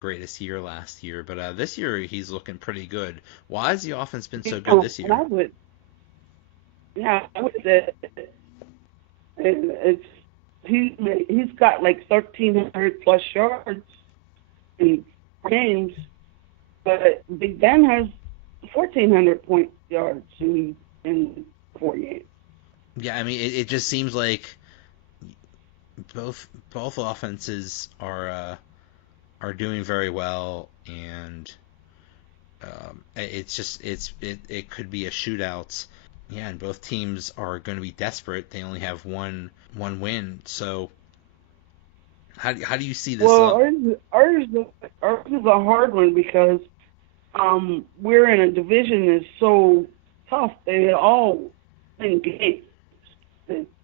greatest year last year, but this year he's looking pretty good. Why has the offense been so You good know, this and year? I would say it's he's got like 1,300 plus yards in games, but Big Ben has 1,400 point yards in 4 games. Yeah, I mean, it just seems like both offenses are doing very well, and it's just it could be a shootout. Yeah, and both teams are going to be desperate. They only have one win, so how do you see this? Well, ours is a hard one because we're in a division that's so tough. They all win games.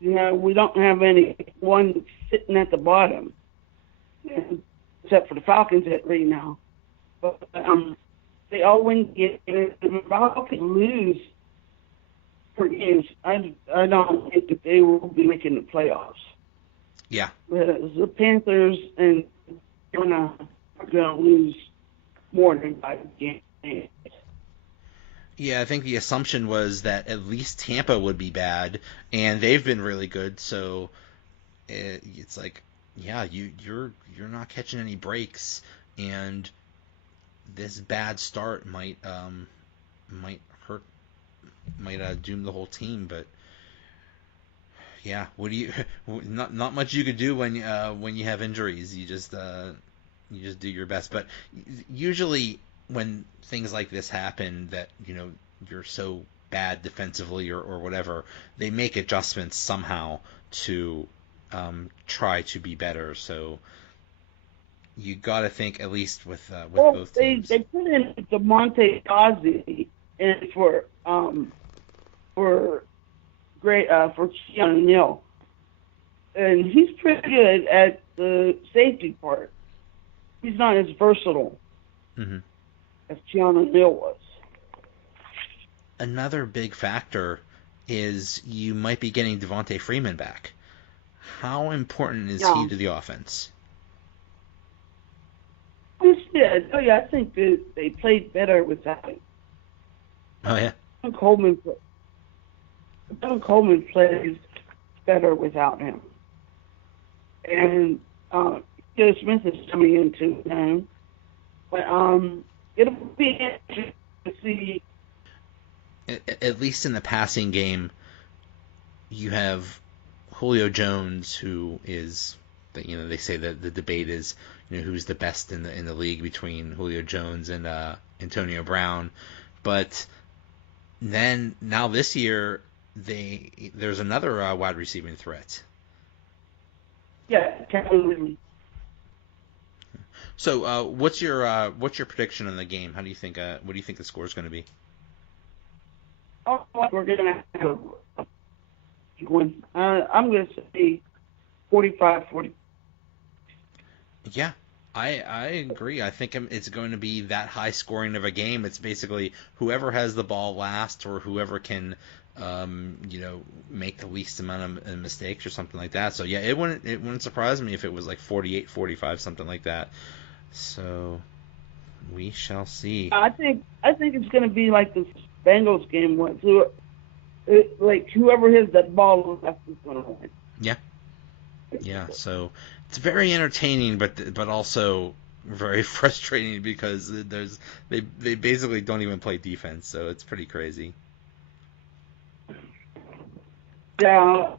We don't have any one sitting at the bottom, except for the Falcons right now. But they all win games. And the Falcons lose for games. I don't think that they will be making the playoffs. Yeah, The Panthers and Carolina are going to lose more than 5 games. yeah. I think the assumption was that at least Tampa would be bad, and they've been really good. So it's like, yeah, you're not catching any breaks, and this bad start might hurt, might doom the whole team. But yeah, what do you? Not much you could do when you have injuries. You just do your best. But usually when things like this happen, that you're so bad defensively or whatever, they make adjustments somehow to try to be better. So you got to think at least with Well, both they teams. put in DeMonte Ozzie in for for Keanu Neal, and he's pretty good at the safety part. He's not as versatile Hmm. as Keanu Neal was. Another big factor is you might be getting Devontae Freeman back. How important is he Yeah, to the offense? I think that they played better without him. Oh yeah. Doug Coleman, Doug Coleman plays better without him, and Joe Smith is coming into him. But it'll be interesting to see. At least in the passing game, you have Julio Jones, who is, they say that the debate is, who's the best in the league between Julio Jones and Antonio Brown, but then now this year there's another wide receiving threat. Yeah, Kevin. So what's your prediction on the game? How do you think what do you think the score is going to be? Oh, we're gonna have a one. I'm gonna say 45-40. Yeah, I agree. I think it's going to be that high scoring of a game. It's basically whoever has the ball last or whoever can, make the least amount of mistakes or something like that. So yeah, it wouldn't surprise me if it was like 48-45, something like that. So we shall see. I think it's gonna be like this Bengals game was. Like whoever hits that ball left is gonna win. Yeah, yeah. So it's very entertaining, but also very frustrating because they basically don't even play defense. So it's pretty crazy. Yeah.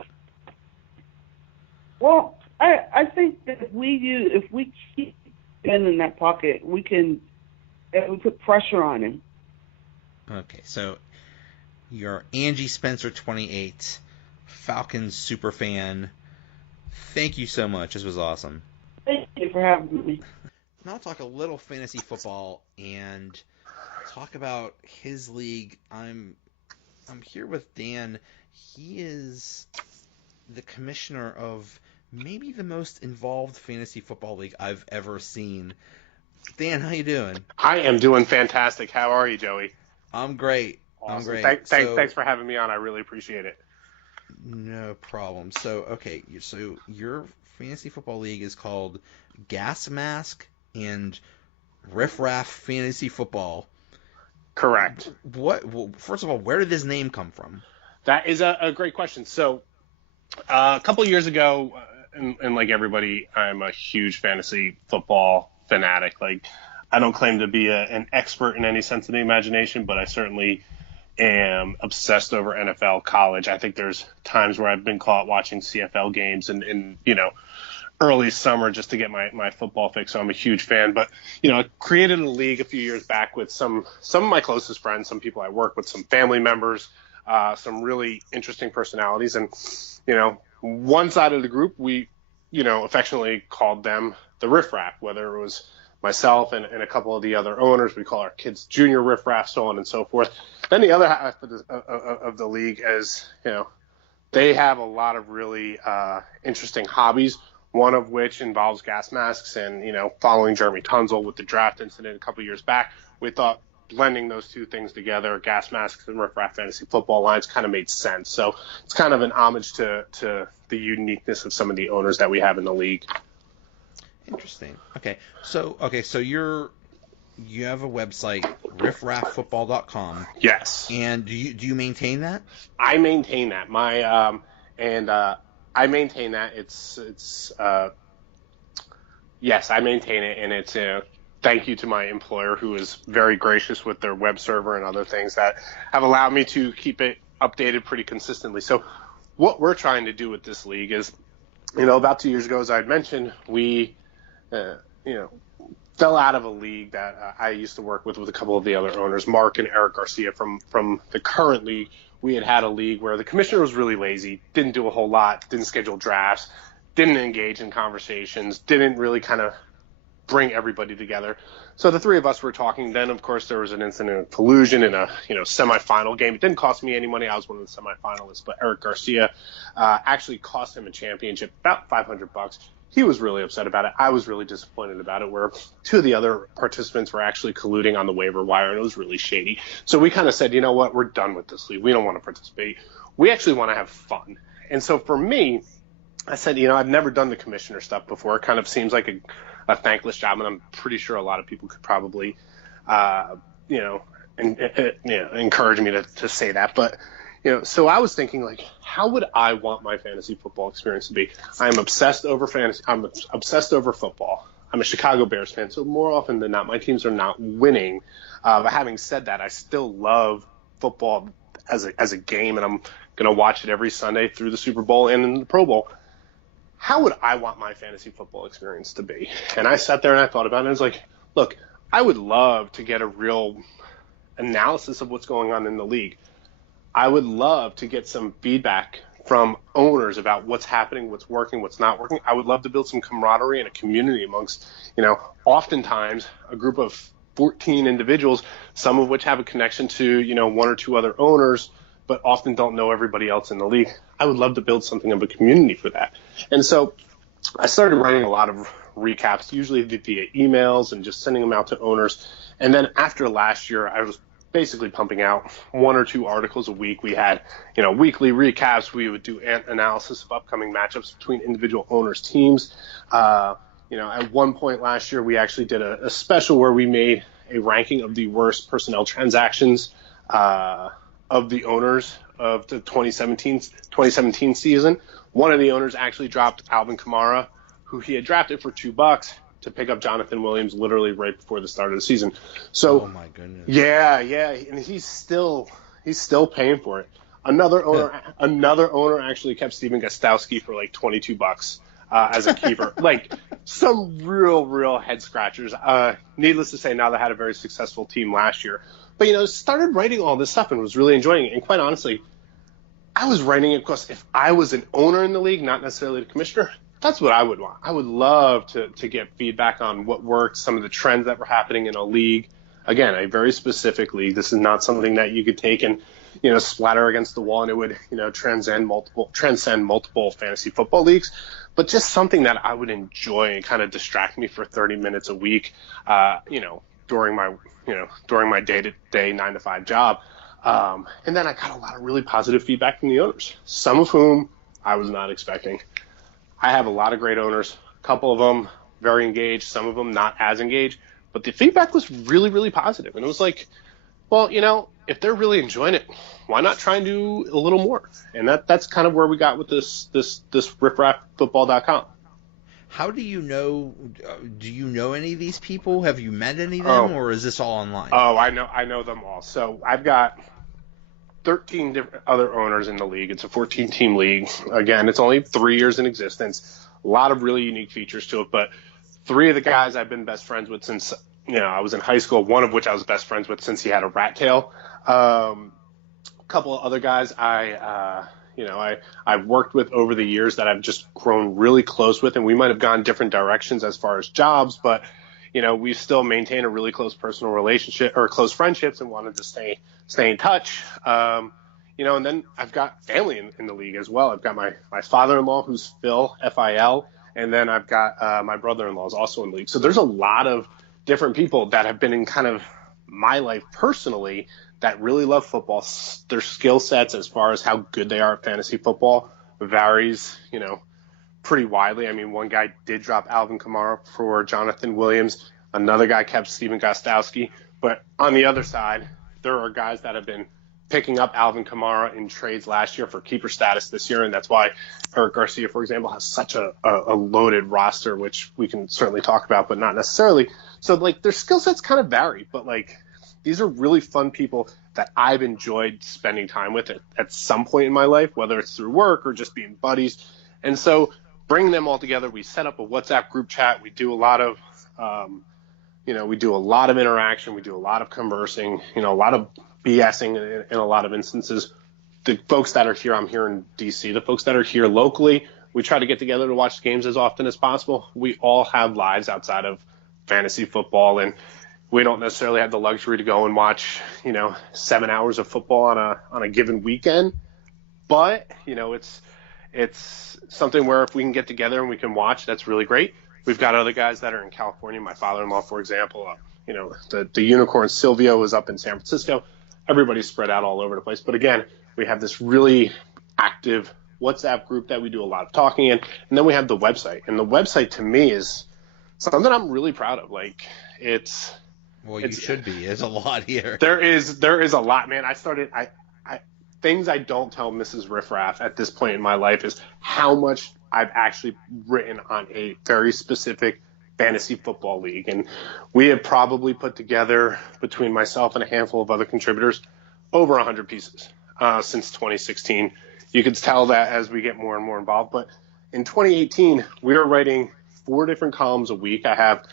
Well, I think that if we keep Ben in that pocket, we put pressure on him. Okay, so your Angie Spencer 28, Falcons super fan. Thank you so much. This was awesome. Thank you for having me. Now I'll talk a little fantasy football and talk about his league. I'm here with Dan. He is the commissioner of maybe the most involved fantasy football league I've ever seen. Dan, how you doing? I am doing fantastic. How are you, Joey? I'm great. I'm Awesome. great. So Thanks for having me on. I really appreciate it. no problem. So okay, so your fantasy football league is called Gas Mask, and Riff Raff Fantasy Football. Correct. Well, first of all, where did this name come from? That is a great question. So a couple of years ago, and like everybody, I'm a huge fantasy football fanatic. Like, I don't claim to be an expert in any sense of the imagination, but I certainly am obsessed over NFL, college. I think there's times where I've been caught watching CFL games and early summer just to get my football fix. So I'm a huge fan. But, I created a league a few years back with some of my closest friends, some people I work with, some family members, some really interesting personalities. And, one side of the group, we, affectionately called them the Riff Raff, whether it was myself and a couple of the other owners. We call our kids Junior Riff Raff, so on and so forth. Then the other half of the league is, they have a lot of really interesting hobbies, one of which involves gas masks. And, following Jeremy Tunzel with the draft incident a couple of years back, we thought blending those two things together, gas masks and Riff Raff Fantasy Football lines, kind of made sense. So it's kind of an homage to the uniqueness of some of the owners that we have in the league. Interesting. Okay. So you have a website, riffrafffootball.com. Yes. And do you maintain that? I maintain that. I maintain that. Yes, I maintain it, and it's thank you to my employer, who is very gracious with their web server and other things that have allowed me to keep it updated pretty consistently. So what we're trying to do with this league is, about 2 years ago, as I had mentioned, we fell out of a league that I used to work with a couple of the other owners, Mark and Eric Garcia from the current league. We had a league where the commissioner was really lazy, didn't do a whole lot, didn't schedule drafts, didn't engage in conversations, didn't really kind of bring everybody together. So the three of us were talking. Then, of course, there was an incident of collusion in a semifinal game. It didn't cost me any money. I was one of the semifinalists, but Eric Garcia actually cost him a championship, about $500. He was really upset about it. I was really disappointed about it, where two of the other participants were actually colluding on the waiver wire, and it was really shady. So we kind of said, you know what, we're done with this league. We don't want to participate. We actually want to have fun. And so for me, I said, I've never done the commissioner stuff before. It kind of seems like a thankless job, and I'm pretty sure a lot of people could probably, encourage me to say that. But, so I was thinking, like, how would I want my fantasy football experience to be? I'm obsessed over fantasy. I'm obsessed over football. I'm a Chicago Bears fan, so more often than not, my teams are not winning. But having said that, I still love football as a game, and I'm going to watch it every Sunday through the Super Bowl and in the Pro Bowl. How would I want my fantasy football experience to be? And I sat there and I thought about it. And I was like, look, I would love to get a real analysis of what's going on in the league. I would love to get some feedback from owners about what's happening, what's working, what's not working. I would love to build some camaraderie and a community amongst, oftentimes a group of 14 individuals, some of which have a connection to, one or two other owners, but often don't know everybody else in the league. I would love to build something of a community for that. And so I started writing a lot of recaps, usually via emails and just sending them out to owners. And then after last year, I was basically pumping out one or two articles a week. We had, weekly recaps. We would do analysis of upcoming matchups between individual owners' teams. At one point last year, we actually did a special where we made a ranking of the worst personnel transactions of the owners of the 2017 season. One of the owners actually dropped Alvin Kamara, who he had drafted for $2, to pick up Jonathan Williams literally right before the start of the season. So, oh my goodness. Yeah, and he's still paying for it. Another owner actually kept Steven Gostowski for like $22 as a keeper. Like, some real head scratchers. Needless to say, now they had a very successful team last year. But, started writing all this stuff and was really enjoying it. And quite honestly, I was writing it because if I was an owner in the league, not necessarily the commissioner, that's what I would want. I would love to get feedback on what worked, some of the trends that were happening in a league. Again, a very specific league. This is not something that you could take and, splatter against the wall and it would, transcend multiple fantasy football leagues. But just something that I would enjoy and kind of distract me for 30 minutes a week, during my day-to-day 9-to-5 job. And then I got a lot of really positive feedback from the owners, some of whom I was not expecting. I have a lot of great owners, a couple of them very engaged, some of them not as engaged, but the feedback was really, really positive. And it was like, well, if they're really enjoying it, why not try and do a little more? And that's kind of where we got with this riffrafffootball.com. How do you know? Do you know any of these people? Have you met any of them, or is this all online? Oh, I know them all. So I've got 13 different other owners in the league. It's a 14-team league. Again, it's only 3 years in existence. A lot of really unique features to it, but 3 of the guys I've been best friends with since I was in high school. One of which I was best friends with since he had a rat tail. A couple of other guys I've worked with over the years that I've just grown really close with, and we might have gone different directions as far as jobs, but we still maintain a really close personal relationship or close friendships and wanted to stay in touch. And then I've got family in the league as well. I've got my father-in-law, who's Phil, F-I-L, and then I've got my brother-in-law is also in the league. So there's a lot of different people that have been in kind of my life personally that really love football. Their skill sets as far as how good they are at fantasy football varies, pretty widely. I mean, one guy did drop Alvin Kamara for Jonathan Williams. Another guy kept Stephen Gostkowski. But on the other side, there are guys that have been picking up Alvin Kamara in trades last year for keeper status this year, and that's why Eric Garcia, for example, has such a loaded roster, which we can certainly talk about, but not necessarily. So, their skill sets kind of vary, but, these are really fun people that I've enjoyed spending time with at some point in my life, whether it's through work or just being buddies. And so bringing them all together, we set up a WhatsApp group chat. We do a lot of, interaction. We do a lot of conversing, a lot of BSing in a lot of instances. The folks that are here, I'm here in DC, the folks that are here locally, we try to get together to watch games as often as possible. We all have lives outside of fantasy football, and we don't necessarily have the luxury to go and watch, 7 hours of football on a given weekend. But, it's something where if we can get together and we can watch, that's really great. We've got other guys that are in California. My father-in-law, for example, the unicorn Silvio is up in San Francisco. Everybody's spread out all over the place. But again, we have this really active WhatsApp group that we do a lot of talking in. And then we have the website. And the website to me is something I'm really proud of. You should be. There's a lot here. There is a lot, man. Things I don't tell Mrs. Riffraff at this point in my life is how much I've actually written on a very specific fantasy football league. And we have probably put together, between myself and a handful of other contributors, over 100 pieces since 2016. You can tell that as we get more and more involved. But in 2018, we are writing 4 different columns a week. I have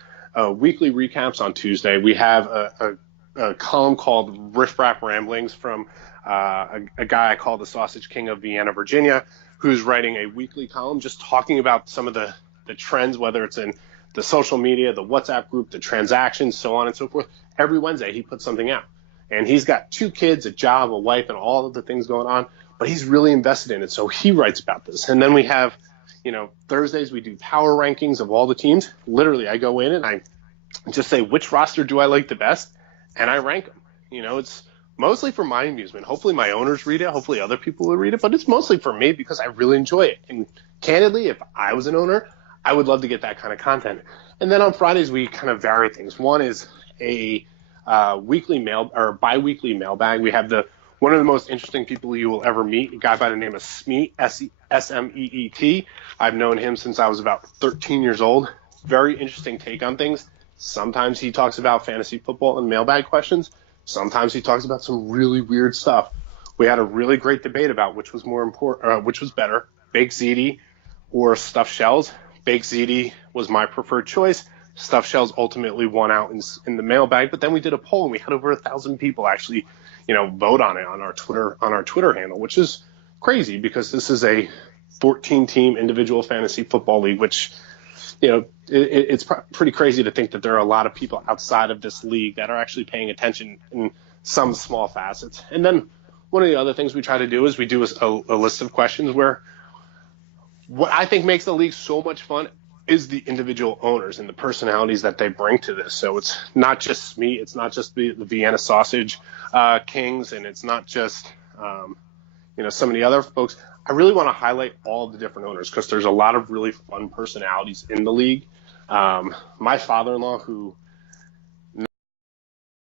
weekly recaps on Tuesday. We have a column called Riff Raff Ramblings from a guy I call the Sausage King of Vienna, Virginia, who's writing a weekly column just talking about some of the trends, whether it's in the social media, the WhatsApp group, the transactions, so on and so forth. Every Wednesday he puts something out. And he's got 2 kids, a job, a wife, and all of the things going on, but he's really invested in it, so he writes about this. And then we have Thursdays we do power rankings of all the teams. Literally, I go in and I just say, which roster do I like the best? And I rank them. It's mostly for my amusement. Hopefully my owners read it. Hopefully other people will read it. But it's mostly for me because I really enjoy it. And candidly, if I was an owner, I would love to get that kind of content. And then on Fridays, we kind of vary things. One is a weekly bi-weekly mailbag. We have one of the most interesting people you will ever meet, a guy by the name of Smeet, S-M-E-E-T. I've known him since I was about 13 years old. Very interesting take on things. Sometimes he talks about fantasy football and mailbag questions. Sometimes he talks about some really weird stuff. We had a really great debate about which was more important, which was better, baked ziti or stuffed shells. Baked ziti was my preferred choice. Stuffed shells ultimately won out in the mailbag. But then we did a poll and we had over 1,000 people actually, vote on it on our Twitter handle, which is crazy because this is a 14-team individual fantasy football league, which it's pretty crazy to think that there are a lot of people outside of this league that are actually paying attention in some small facets. And then one of the other things we try to do is we do a list of questions where what I think makes the league so much fun is the individual owners and the personalities that they bring to this. So it's not just me. It's not just the Vienna Sausage Kings, and it's not just some of the other folks. I really want to highlight all the different owners because there's a lot of really fun personalities in the league. My father-in-law, who